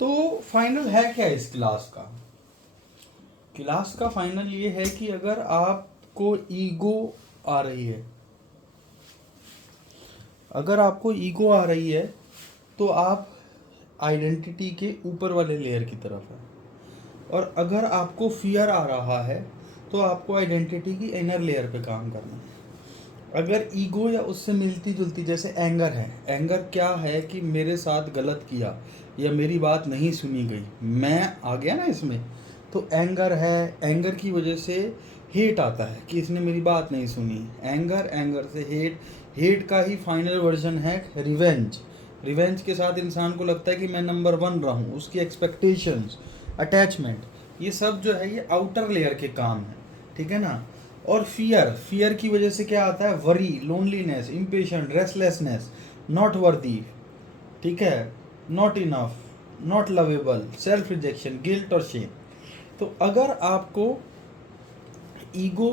तो फाइनल है क्या इस क्लास का? क्लास का फाइनल ये है कि अगर आपको ईगो आ रही है, अगर आपको ईगो आ रही है तो आप आइडेंटिटी के ऊपर वाले लेयर की तरफ है, और अगर आपको फियर आ रहा है तो आपको आइडेंटिटी की इनर लेयर पे काम करना है। अगर ईगो या उससे मिलती जुलती, जैसे एंगर है, एंगर क्या है कि मेरे साथ गलत किया या मेरी बात नहीं सुनी गई, मैं आ गया ना इसमें, तो एंगर है। एंगर की वजह से हेट आता है कि इसने मेरी बात नहीं सुनी। एंगर, एंगर से हेट, हेट का ही फाइनल वर्जन है रिवेंज। रिवेंज के साथ इंसान को लगता है कि मैं नंबर 1 रहा हूँ, उसकी एक्सपेक्टेशंस, अटैचमेंट, ये सब जो है ये आउटर लेयर के काम है, ठीक है ना। और फियर, फियर की वजह से क्या आता है? Worry, loneliness, impatient, restlessness, not worthy, ठीक है, not enough, not lovable, self rejection, guilt और शेम। तो अगर आपको ईगो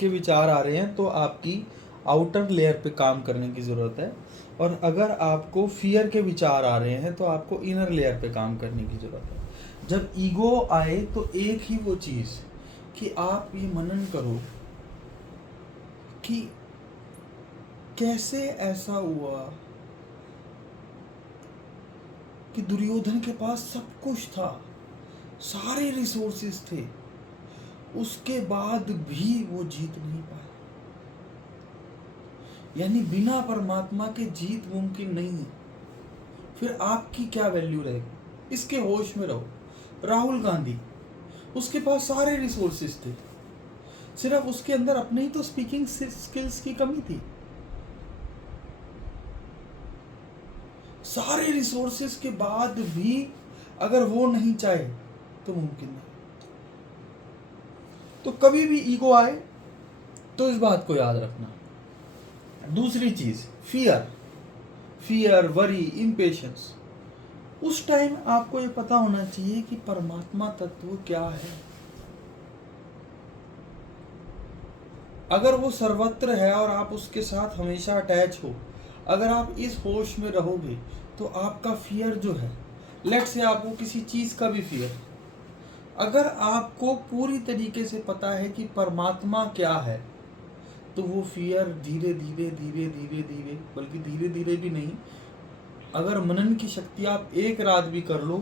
के विचार आ रहे हैं तो आपकी आउटर लेयर पे काम करने की ज़रूरत है, और अगर आपको फियर के विचार आ रहे हैं तो आपको इनर लेयर पे काम करने की ज़रूरत है। जब ईगो आए तो एक ही वो चीज़ कि आप ये मनन करो कि कैसे ऐसा हुआ कि दुर्योधन के पास सब कुछ था, सारे रिसोर्सेज थे, उसके बाद भी वो जीत नहीं पाया। यानी बिना परमात्मा के जीत मुमकिन नहीं है। फिर आपकी क्या वैल्यू रहेगी? इसके होश में रहो। राहुल गांधी, उसके पास सारे रिसोर्सेज थे, सिर्फ उसके अंदर अपने ही तो स्पीकिंग स्किल्स की कमी थी। सारे रिसोर्सेज के बाद भी अगर वो नहीं चाहे तो मुमकिन नहीं। तो कभी भी ईगो आए तो इस बात को याद रखना। दूसरी चीज, फियर, फियर, वरी, इम्पेशंस, उस टाइम आपको ये पता होना चाहिए कि परमात्मा तत्व क्या है। अगर वो सर्वत्र है और आप उसके साथ हमेशा अटैच हो, अगर आप इस होश में रहोगे तो आपका फियर जो है, लेट से आपको किसी चीज का भी फियर, अगर आपको पूरी तरीके से पता है कि परमात्मा क्या है, तो वो फियर धीरे धीरे धीरे धीरे धीरे, बल्कि धीरे धीरे भी नहीं, अगर मनन की शक्ति आप एक रात भी कर लो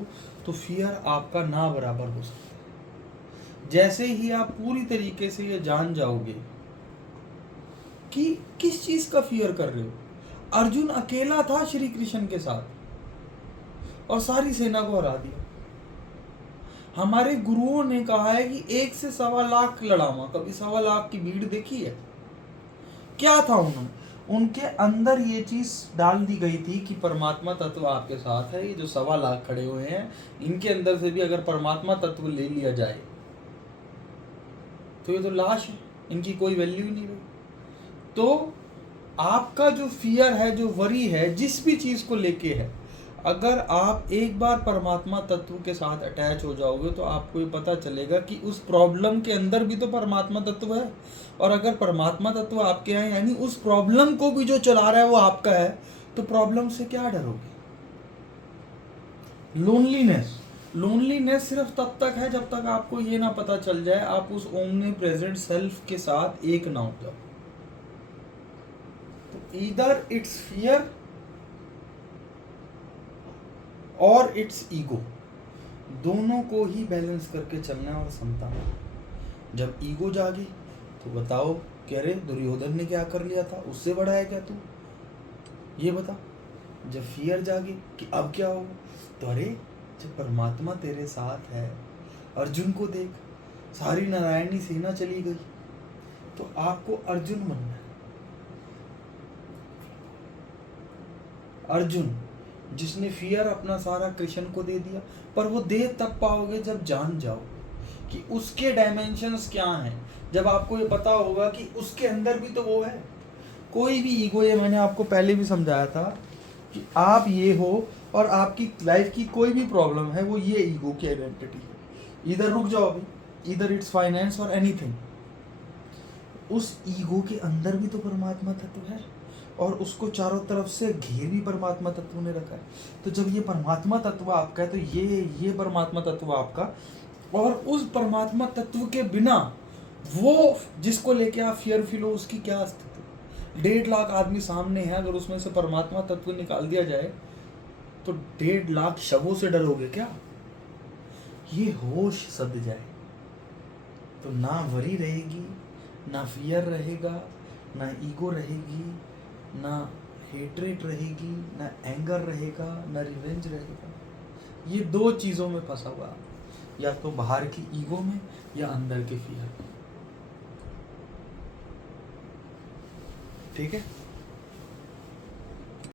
तो फियर आपका ना बराबर हो सकता है। जैसे ही आप पूरी तरीके से ये जान जाओगे कि किस चीज का फियर कर रहे हो। अर्जुन अकेला था श्री कृष्ण के साथ और सारी सेना को हरा दिया। हमारे गुरुओं ने कहा है कि 1 से 1.25 लाख लड़ाऊंगा। कभी 1.25 लाख की भीड़ देखी है? क्या था उनके अंदर ये चीज डाल दी गई थी कि परमात्मा तत्व आपके साथ है। ये जो 1.25 लाख खड़े हुए हैं, इनके अंदर से भी अगर परमात्मा तत्व ले लिया जाए तो ये तो लाश है, इनकी कोई वैल्यू ही नहीं रही। तो आपका जो फियर है, जो वरी है, जिस भी चीज को लेके है, अगर आप एक बार परमात्मा तत्व के साथ अटैच हो जाओगे तो आपको ये पता चलेगा कि उस प्रॉब्लम के अंदर भी तो परमात्मा तत्व है। और अगर परमात्मा तत्व आपके हैं, यानी उस प्रॉब्लम को भी जो चला रहा है वो आपका है, तो प्रॉब्लम से क्या डरोगे? लोनलीनेस, लोनलीनेस सिर्फ तब तक है जब तक आपको ये ना पता चल जाए आप उस ओमनी प्रेजेंट सेल्फ के साथ एक ना हो जाओ। तो ईदर इट्स फियर और इट्स ईगो, दोनों को ही बैलेंस करके चलना और समता है। जब ईगो जागी तो बताओ कि अरे दुर्योधन ने क्या कर लिया था, उससे बड़ा है क्या तू, ये बता। जब फियर जागी कि अब क्या होगा, तो अरे जब परमात्मा तेरे साथ है, अर्जुन को देख, सारी नारायणी सेना चली गई, तो आपको अर्जुन बनना है। अर्जुन जिसने फियर अपना सारा कृष्ण को दे दिया, पर वो दे तब पाओगे जब जान जाओ कि उसके डायमेंशंस क्या हैं। जब आपको ये पता होगा कि उसके अंदर भी तो वो है। कोई भी ईगो, ये मैंने आपको पहले भी समझाया था कि आप ये हो और आपकी लाइफ की कोई भी प्रॉब्लम है, वो ये ईगो की आइडेंटिटी है। इधर रुक जाओ अभी, इधर इट्स फाइनेंस और एनीथिंग, उस ईगो के अंदर भी तो परमात्मा तत्व है। और उसको चारों तरफ से घेर भी परमात्मा तत्व ने रखा है। तो जब ये परमात्मा तत्व आपका है तो ये परमात्मा तत्व आपका, और उस परमात्मा तत्व के बिना वो जिसको लेके आप फियर फील हो उसकी क्या स्थिति। 1.5 लाख आदमी सामने है, अगर उसमें से परमात्मा तत्व निकाल दिया जाए तो 1.5 लाख शवों से डरोगे क्या? ये होश सद जाए तो ना वरी रहेगी, ना फियर रहेगा, ना ईगो रहेगी, ना हेट्रेट रहेगी, ना एंगर रहेगा, ना रिवेंज रहेगा। ये 2 चीज़ों में फंसा हुआ, या तो बाहर की ईगो में या अंदर के फियर में। ठीक है।